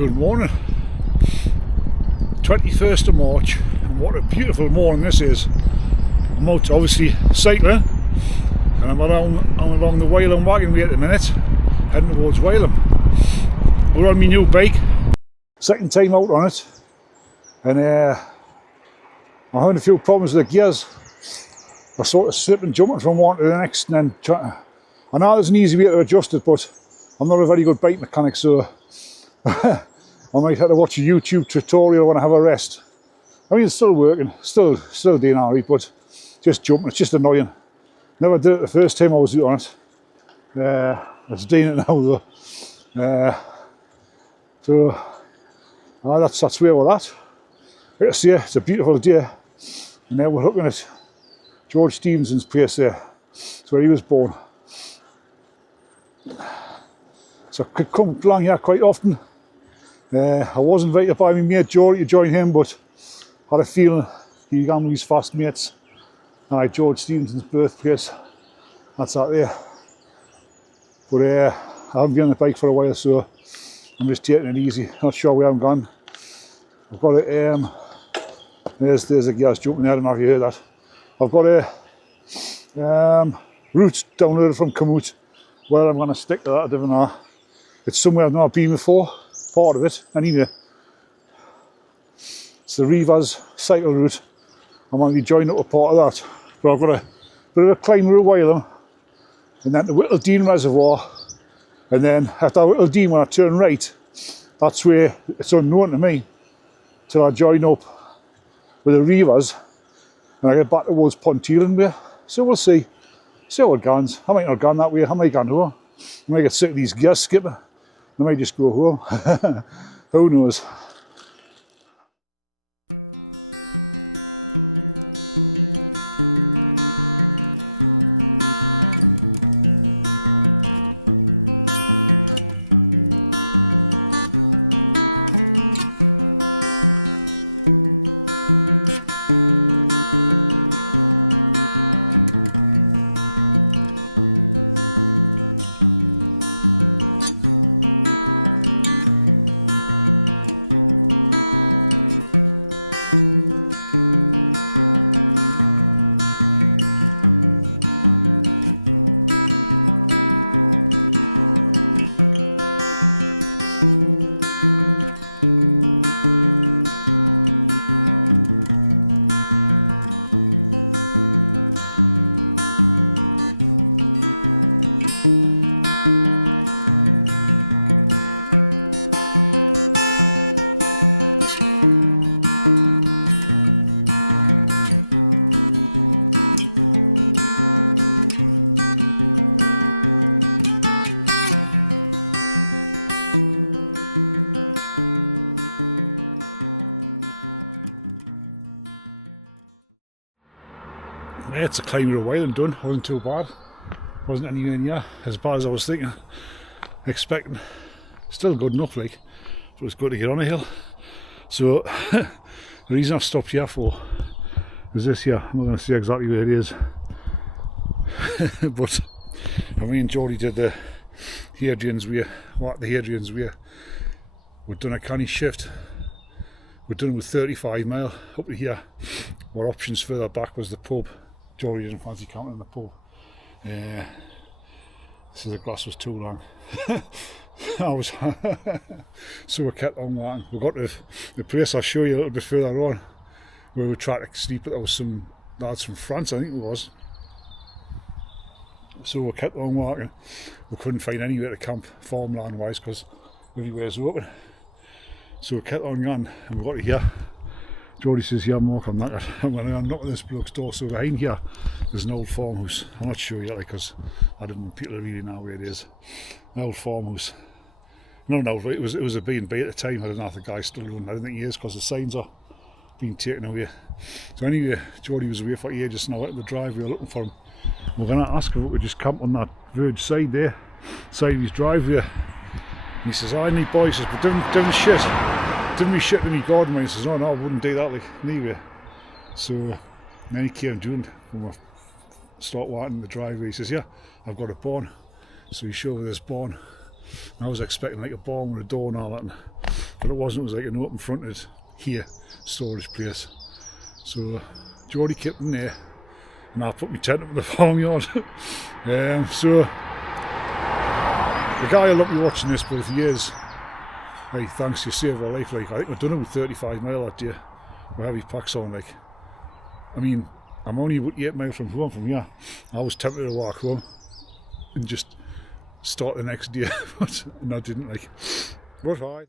Good morning. 21st of March, and what a beautiful morning this is. I'm out obviously cycling, and I'm along the Whaleham wagon way at the minute, heading towards Whaleham. We're on my new bike, second time out on it, and I'm having a few problems with the gears. I sort of slip and jumping from one to the next, and then I know there's an easy way to adjust it, but I'm not a very good bike mechanic, so I might have to watch a YouTube tutorial when I have a rest. I mean, it's still working, still doing alright, but just jumping, it's just annoying. Never did it the first time I was on it. It's doing it now though. So that's where we're at. Like I say, it's a beautiful day, and now we're looking at George Stevenson's place there. It's where he was born. So I could come along here quite often. I was invited by my mate Geordie to join him, but had a feeling he gone with his fast mates. George Stevenson's birthplace, that's out there. But I haven't been on the bike for a while, so I'm just taking it easy. Not sure where I'm going. I've got a, there's a gas jumping there, I don't know if you heard that. I've got a route downloaded from Komoot. Where I'm going to stick to that, I don't know. It's somewhere I've not been before, part of it, anyway. It's the Rivas cycle route. I'm going to be joining up a part of that. But I've got a bit of a climb through Whaleham, and then the Whittledean Reservoir, and then after Whittledean, when I turn right, that's where it's unknown to me till I join up with the Rivas and I get back towards Ponteelan way. So we'll see how it goes. I might not go that way, I might go home. I might get sick of these gears skipping. I might just go home. Who knows? It's a climb a while and done, wasn't too bad. Wasn't anywhere near as bad as I was thinking, expecting. Still good enough, like, but it was good to get on a hill. So the reason I've stopped here for is this here. I'm not going to say exactly where it is, but me and Geordie did the Hadrian's Way. What the Hadrian's Way? We'd done a canny shift. We'd done it with 35 mile up to here. Our options further back was the pub. Geordie didn't fancy camping in the pub. So the glass was too long. So we kept on walking. We got to the place I'll show you a little bit further on, where we tried to sleep, but there was some lads from France, I think it was. So we kept on walking. We couldn't find anywhere to camp farmland wise because everywhere's open. So we kept on going, and we got to here. Geordie says, yeah, Mark, I'm knackered. I'm going to knock on this bloke's door. So behind here, there's an old farmhouse. I'm not sure yet, because I don't want people to really know where it is. An old farmhouse. Not an old, it was a B&B at the time. I don't know if the guy's still running. I don't think he is, because the signs are being taken away. So anyway, Geordie was away for ages, and I went to the drive. We were looking for him. We're going to ask him if we could just camp on that verge side there, side of his driveway. And he says, I need boys, but don't shit. Didn't we shit in my garden? He says, oh no, I wouldn't do that, like, anyway. So then he came doing when we start walking in the driveway. He says, yeah, I've got a barn. So he showed me this barn. I was expecting like a barn with a door and all that, and but it wasn't. It was like an open fronted here storage place. So Geordie kept in there, and I put my tent up in the farmyard. So the guy will not be watching this, but if he is, hey, thanks, you saved our life. Like, I think we've done it with 35 mile that day with heavy packs on. Like, I mean, I'm only about 8 miles from home from here. I was tempted to walk home and just start the next day, but no, I didn't. Like, but alright.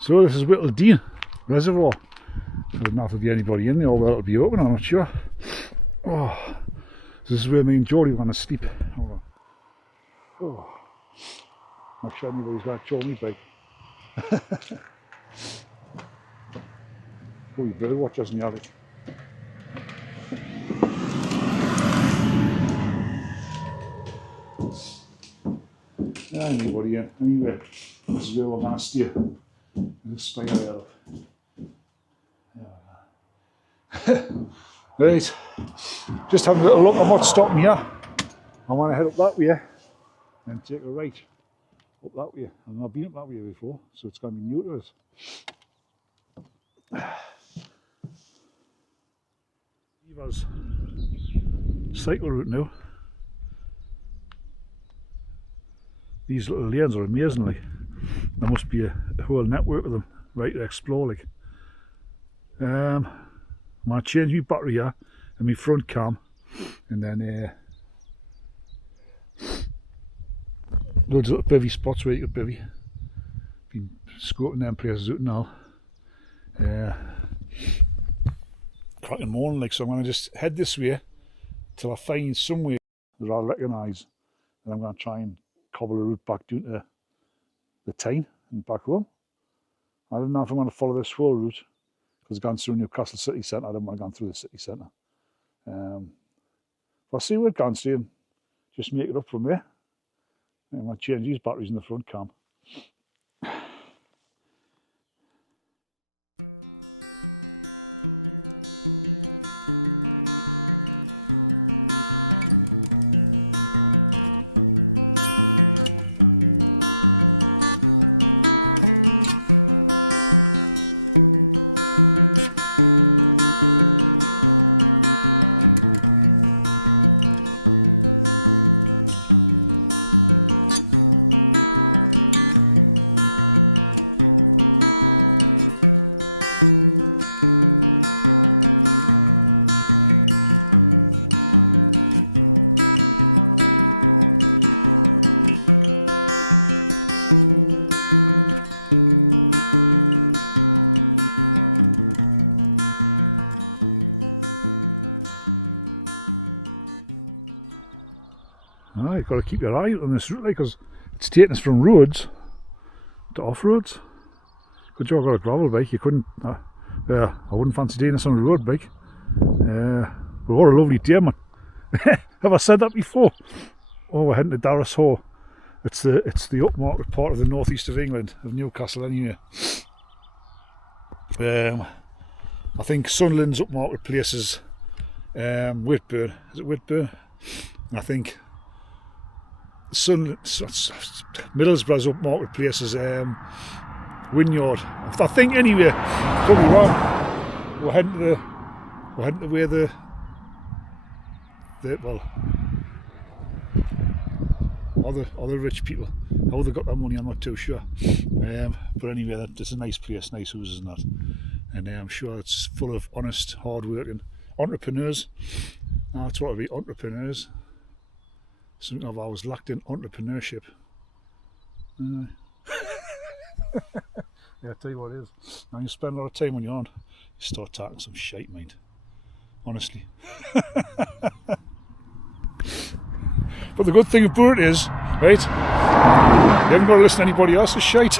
So this is Whittle Dean Reservoir. There doesn't have to be anybody in there, although it'll be open, I'm not sure. Oh, this is where me and Geordie want to sleep. Hold on. Oh, not sure anybody's going to show me bike. Oh, you better watch us in the attic. Anybody in? Anyway, this is where we're going to stay. The spider Right, just having a little look at what's stopping here. I want to head up that way and take a right up that way. I've not been up that way before, so it's going to be new to us. Eva's cycle route now. These little lanes are amazing. Like, there must be a whole network of them right to explore. Like, I'm going to change my battery here and my front cam, and then loads of little bivvy spots where you can bivvy. Been scoping them places out now. Cracking morning, like, so I'm going to just head this way till I find somewhere that I recognise, and I'm going to try and cobble a route back down to the Tyne and back home. I don't know if I'm going to follow this whole route because it's gone through Newcastle city centre. I don't want to go through the city centre. I'll see where it goes to and just make it up from there. I'm going to change these batteries in the front cam. You've got to keep your eye out on this route, like, because it's taking us from roads to off-roads. Good job I got a gravel bike. You couldn't, I wouldn't fancy doing this on a road bike. But what a lovely day, man. Have I said that before? Oh, we're heading to Darras Hall. It's the upmarket part of the northeast of England, of Newcastle anyway. I think Sunderland's upmarket place is Whitburn. Is it Whitburn? And I think Middlesbrough's upmarket place is Wynyard. I think anyway. Probably wrong. We're heading to where the other rich people. How they got that money, I'm not too sure. But anyway, it's a nice place, nice houses and that. And I'm sure it's full of honest, hard-working entrepreneurs. That's what I be, entrepreneurs. Something I've always lacked in entrepreneurship. Yeah, I tell you what it is. Now you spend a lot of time on your own, you start talking some shite, mind. Honestly. But the good thing about it is, right, you haven't got to listen to anybody else's shite.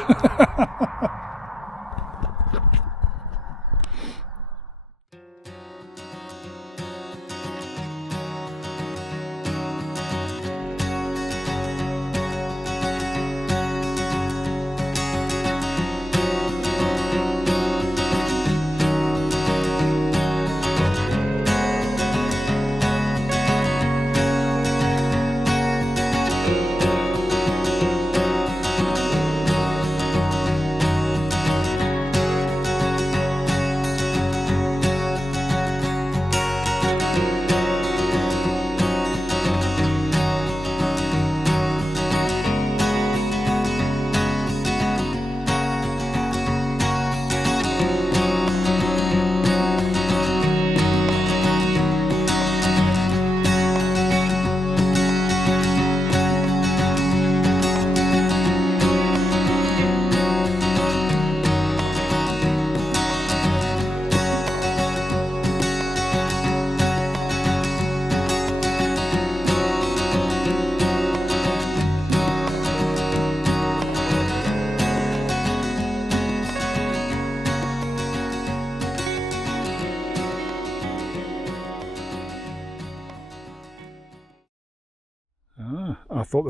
I thought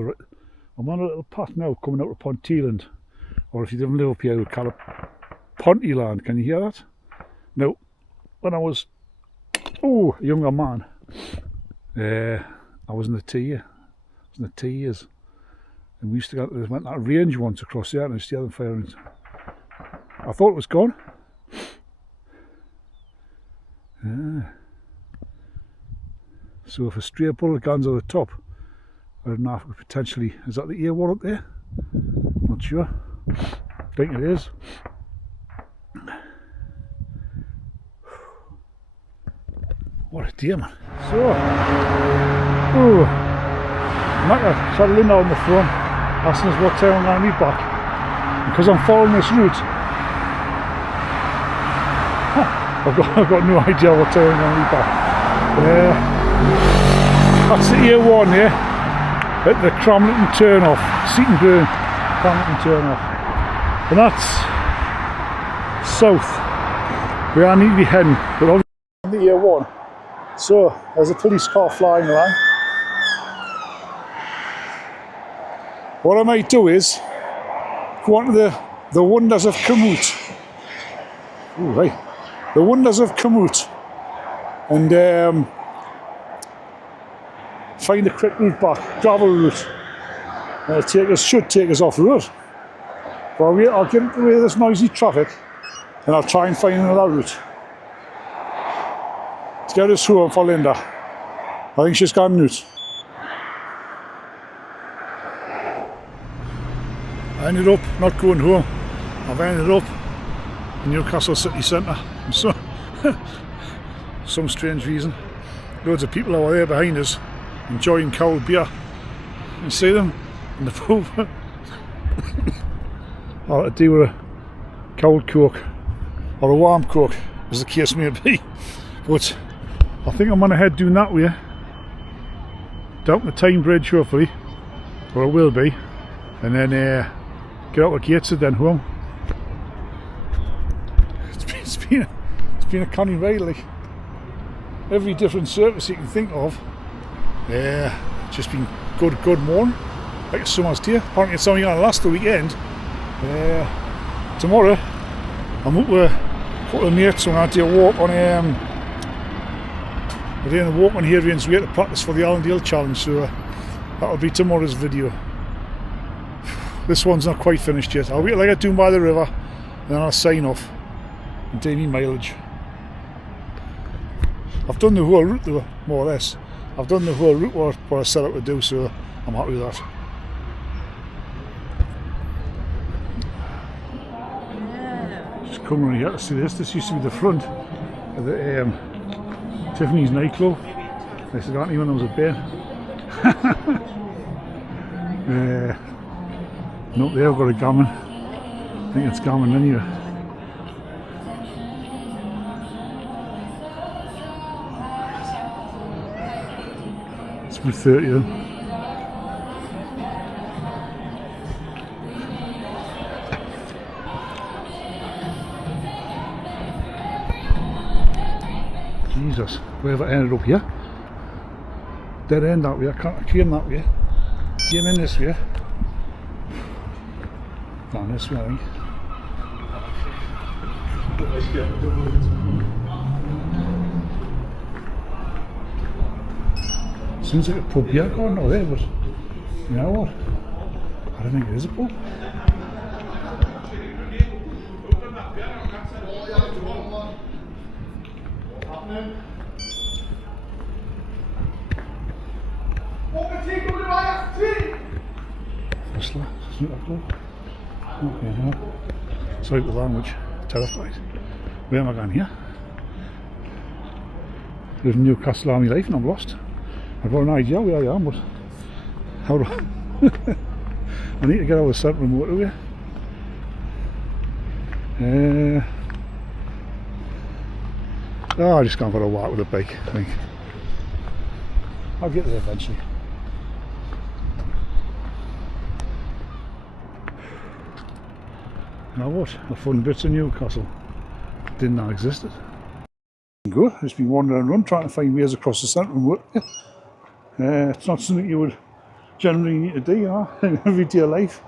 I'm on a little path now coming out of Ponteland, or if you didn't live up here, we'd call it Pontyland. Can you hear that? Now, when I was a younger man, I was in the tea years, and we used to go. There went that range once across there, and I used to hear them firing. I thought it was gone. So if a stray bullet guns on the top, I don't know if it potentially, is that the A1 up there? Not sure. I think it is. What a day, man. So, Macca shot Linda on the phone, asking us what time I'm going to be back. Because I'm following this route, I've got no idea what time I'm going to be back. That's the A1 here. At the Cramlington turn off, Seatonburn Cramlington turn off, and that's south where I need to be heading, but obviously on the A1. So there's a police car flying around. What I might do is go on to the wonders of Kamut. Ooh, right. The wonders of Kamut, and find a quick route back, gravel route. Should take us off the road. But I'll get into the way of this noisy traffic, and I'll try and find another route to get us home for Linda. I think she's gone route. I ended up not going home. I've ended up in Newcastle city centre. So, some strange reason. Loads of people over there behind us enjoying cold beer. You see them in the pub. Or to do with a cold Coke or a warm Coke, as the case may be. But I think I'm on ahead doing that way, down the Tyne Bridge hopefully, or it will be, and then get out the gates and then home. It's been a canny ride, like every different service you can think of. Just been good morning, like a summer's day. Apparently it's only going to last the weekend. Tomorrow I'm up with a couple of mates and I do a walk on we're doing a walk on Hadrian's Way to practice for the Allendale Challenge, so that'll be tomorrow's video. This one's not quite finished yet. I'll wait till I get down by the river and then I'll sign off and do my mileage. I've done the whole route though, more or less. I've done the whole route what I set out to do, so I'm happy with that. Just coming around here to see this. This used to be the front of the Tiffany's nightclub. I used to go when I was a bear. And up there I've got a gammon. I think it's gammon anyway. It's about 30 of them. Jesus, where have I ended up here? Dead end that way, I came that way. Came in this way. Gone this way, I think. Seems like a pub here, going over there, but you know what? I don't think it is a pub. Whistler, isn't that club? Okay, no. Sorry for the language, terrified. Where am I going here? There's Newcastle Army Life and I'm lost. I've got an idea where I am, but how do I need to get over the centre of the motorway. I'm just going for a walk with a bike, I think. I'll get there eventually. You know what? The fun bits of Newcastle didn't know existed. Good. I've just been wandering around trying to find ways across the centre of the motorway. It's not something you would generally need to do, you know, in everyday life.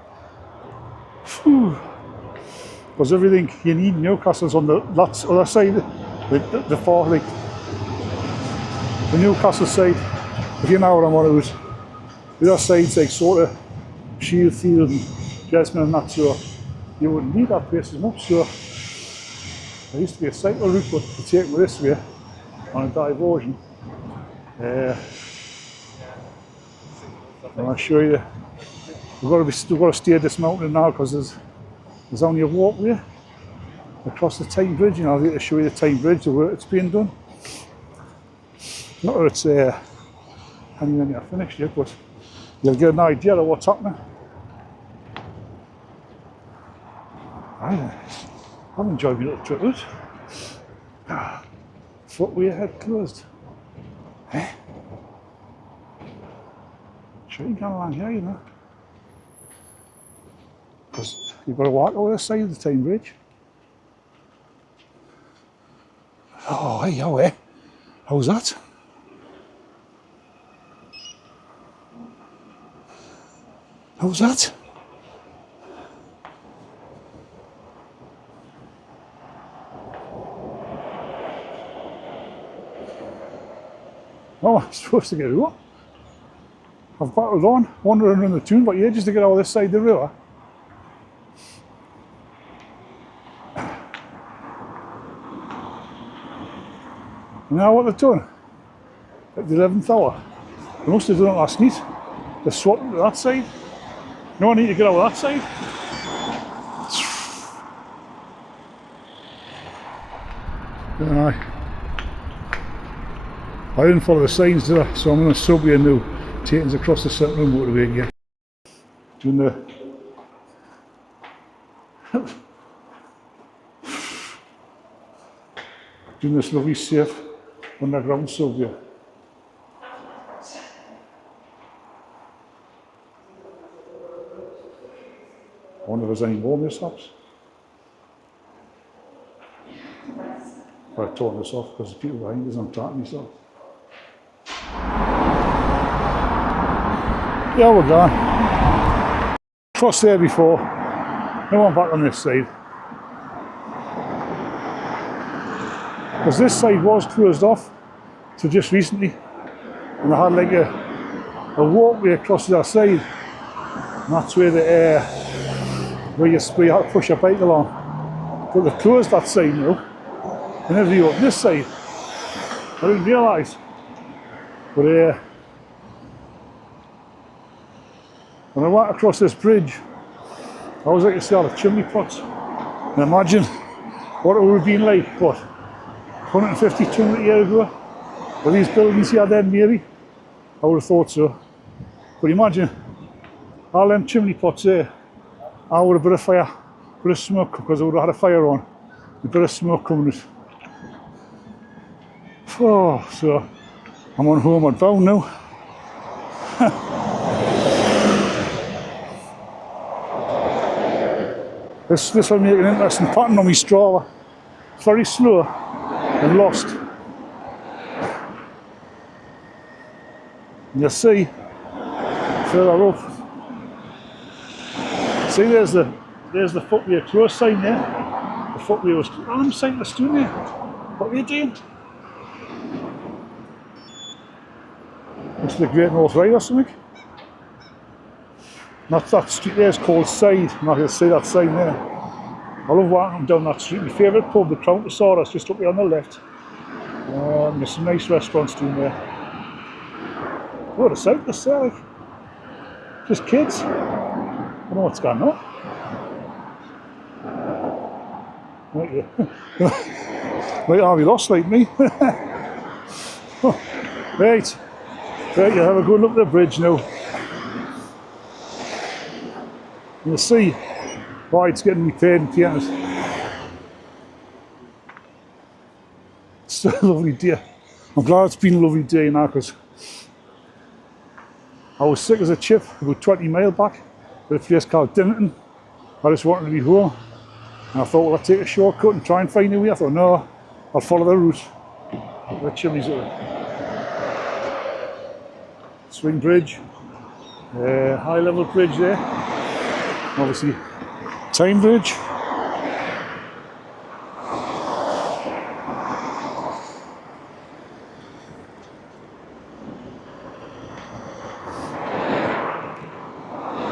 Because everything you need in Newcastle's on the other side, the far, like the Newcastle side. If you know what I'm on about, the other side's like sort of Shield Field and Jesmond and that, so you wouldn't need that place as much. So there used to be a cycle route, but to take me this way on a diversion. And I'll show you. We've got to stay this mountain now because there's only a walkway across the Tyne Bridge, and I'll be able to show you the Tyne Bridge, the work that's being done. Not that it's anywhere near finished yet, but you'll get an idea of what's happening. I've enjoyed my little trip out. Footway ahead closed. Sure you can along here, you know. Because you've got to walk over the side of the Tyne Bridge. Oh, hey, oh, eh? How's that? How's that? Oh, I'm supposed to get out. I've battled on, wandering around the tune, but yeah, just to get over this side of the river. You know what they've done? At the 11th hour. They must have done it last night. They swapped to that side. No, I need to get over that side. I didn't follow the signs, did I? So I'm going to subway now, taking us across the centre of the motorway again. Doing this lovely safe underground subway. I wonder if there's any more mishaps. I've torn this off because the people behind us aren't tracking me, so. Yeah, we're gone. Crossed there before. Now I'm back on this side. Because this side was closed off till just recently. And I had like a walkway across the other side. And that's where where you have to push your bike along. But they've closed that side now. And then they opened this side. I didn't realise. But when I went across this bridge, I was like to see all the chimney pots. And imagine what it would have been like, what, 150, 200 years ago? Were these buildings here then, maybe? I would have thought so. But imagine all them chimney pots there. I would have bit of fire, bit of smoke, because I would have had a fire on. A bit of smoke coming out. Oh, so I'm on homeward bound now. This will make an interesting pattern on my straw. It's very slow and lost. And you'll see further up. See, there's the footwear close sign there. The footwear was. Oh, I'm cyclists doing there. What are you doing? Looks like Great North Ride or something. That street there is called Side. I'm not going to see that sign there. I love walking down that street. My favourite pub, the Crown-to-Saurus, just up there on the left. There's some nice restaurants down there. Oh, the cyclists there, like. Just kids. I don't know what's going on. Right, are we lost like me? Right. Right, you have a good look at the bridge now. You'll see why it's getting repaired and painted. It's a lovely day. I'm glad it's been a lovely day now, because I was sick as a chip about 20 miles back at a place called Dinnerton. I just wanted to be home. And I thought, well, I'll take a shortcut and try and find a way. I thought, no, I'll follow the route. The chimneys are Swing Bridge, high level bridge there. Obviously, Tyne Bridge.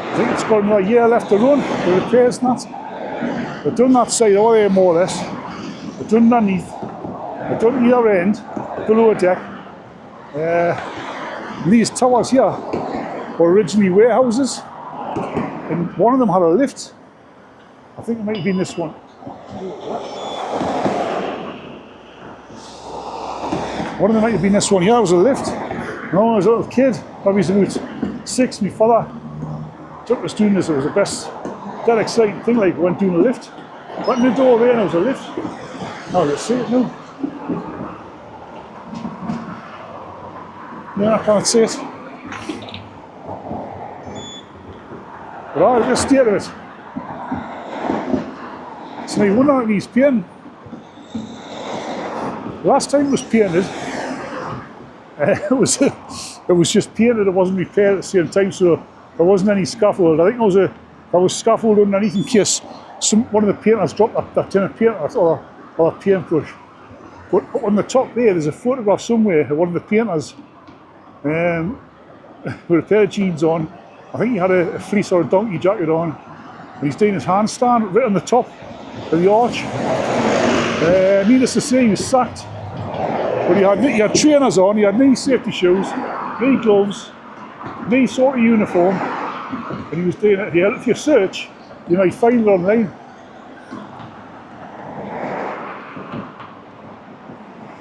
I think it's got another year left to run, the repairs and that. They've done that side over there more or less. They've done underneath. They've done the other end, below deck. And these towers here were originally warehouses. And one of them had a lift. I think it might have been this one. One of them might have been this one here. It was a lift. No, when I was a little kid, probably about 6, my father took us doing this. It was the best, that exciting thing, like we went doing a lift. Went in the door there and it was a lift. Now let's see it now. Yeah, I can't see it. But I'll just steer it. So I wonder if he's painted. Last time it was painted, it was just painted, it wasn't repaired at the same time, so there wasn't any scaffold. I think there was scaffold underneath in case one of the painters dropped that tin of paint or a paintbrush. But on the top there's a photograph somewhere of one of the painters with a pair of jeans on. I think he had a fleece or a donkey jacket on, and he's doing his handstand right on the top of the arch. Needless to say, he was sacked. But he had trainers on, he had knee safety shoes, knee gloves, knee sort of uniform, and he was doing it here. If you search, you might find it online.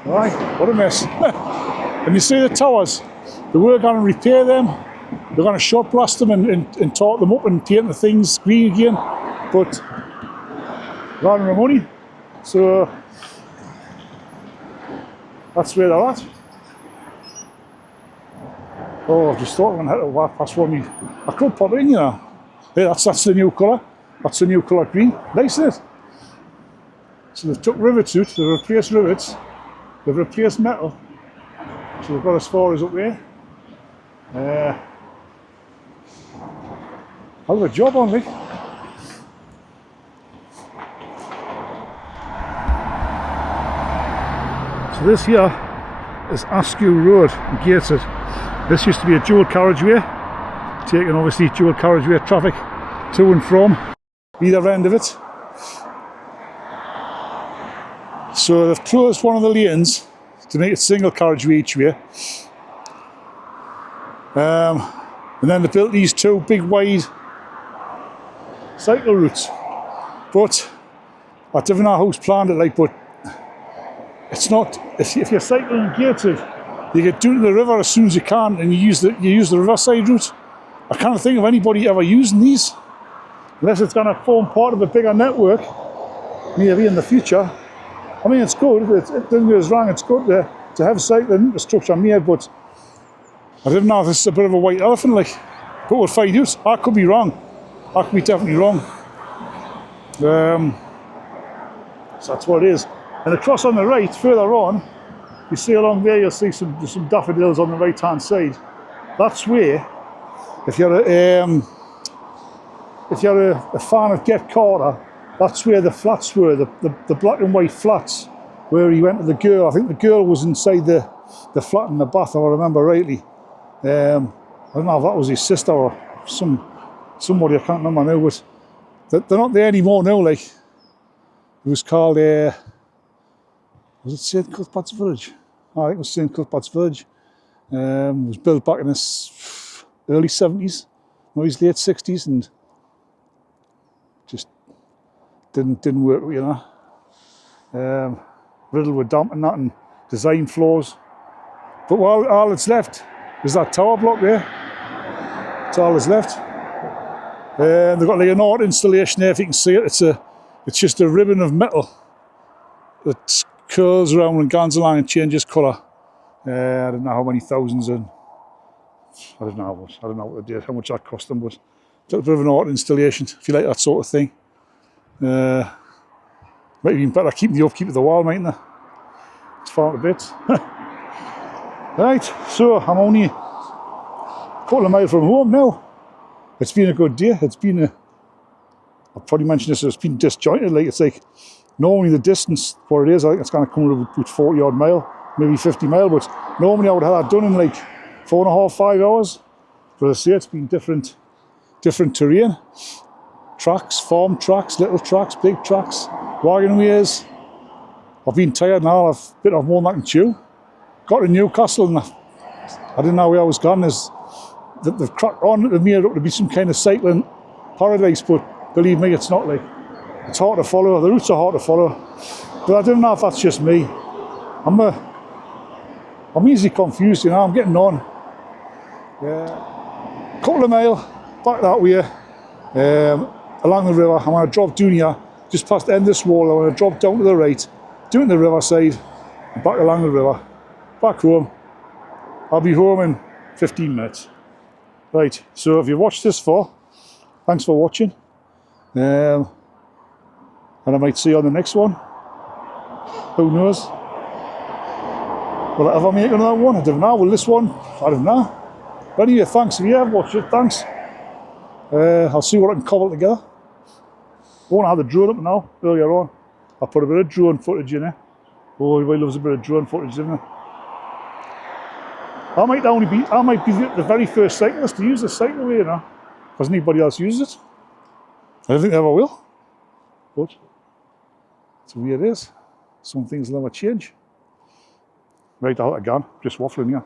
Right, what a mess. And you see the towers, they were going to repair them, they're going to shot blast them and torque them up and paint the things green again, but ran out of money, so that's where they're at. Oh, I've just thought I'm going to have to walk past one. I could pop it in, you know. Hey, that's the new colour. That's the new colour green. Nice, isn't it? So they've took rivets out, they've replaced rivets, they've replaced metal. So they've got as far as up there. Hell of a job on me. So this here is Askew Road in Gateshead. This used to be a dual carriageway, taking obviously dual carriageway traffic to and from either end of it. So they've closed one of the lanes to make it single carriageway each way. And then they built these two big wide cycle routes. But I don't know who's planned it like, but it's not, if you're cycling in Gateshead, you get down to the river as soon as you can and you use the riverside route. I can't think of anybody ever using these, unless it's going to form part of a bigger network, maybe in the future. I mean, it's good, it doesn't get us wrong, it's good to have cycling infrastructure made, but I don't know if this is a bit of a white elephant, like, but we'll find out. I could be wrong. I could be definitely wrong. So that's what it is. And across on the right, further on, you see along there, you'll see some daffodils on the right-hand side. That's where, if you're a fan of Get Carter, that's where the flats were, the black and white flats, where he went to the girl. I think the girl was inside the flat in the bath, if I remember rightly. I don't know if that was his sister or somebody, I can't remember now, but they're not there anymore now, like. It was called, was it St Cuthbert's Village? Oh, I think it was St Cuthbert's Village. It was built back in the early 70s, maybe late 60s, and just didn't work, you know. Riddled with damp and that, and design flaws. But all that's left is that tower block there. That's all that's left. They've got like an art installation there, if you can see it. It's just a ribbon of metal that curls around and goes along and changes colour. I don't know how many thousands, and I don't know what they did, how much that cost them, but it's a bit of an art installation if you like that sort of thing. Might be better keeping the upkeep of the wall, mightn't they? It's falling to bits. Right, so I'm only a couple of miles from home now. It's been a good day. I've probably mentioned this, it's been disjointed. Like, it's like, normally the distance, what it is, I think it's going to come with 40 odd mile, maybe 50 mile, but normally I would have that done in like 4.5, 5 hours. But I say it's been different terrain. Tracks, farm tracks, little tracks, big tracks, wagon ways. I've been tired now, I've bit off more than I can chew. Got to Newcastle and I didn't know where I was going. They've cracked on, they've made it up to be some kind of cycling paradise, but believe me, it's not. Like, it's hard to follow, the routes are hard to follow. But I don't know if that's just me. I'm easily confused, you know, I'm getting on. Couple of mile back that way, along the river. I'm going to drop down here, just past the end of this wall. I'm going to drop down to the right, down the riverside, and back along the river, back home. I'll be home in 15 minutes. Right, so if you've watched this far, thanks for watching. And I might see you on the next one. Who knows? Will I ever make another one? I don't know. Will this one? I don't know. But anyway, thanks if you have watched it. Thanks. I'll see what I can cobble together. I won't have the drone up now. Earlier on, I put a bit of drone footage in it. Oh, everybody loves a bit of drone footage, doesn't it? I might be the very first cyclist to use this cycleway, you know, because nobody else uses it. I don't think they ever will. But it's the way it is. Some things never change. Right, out again, just waffling here.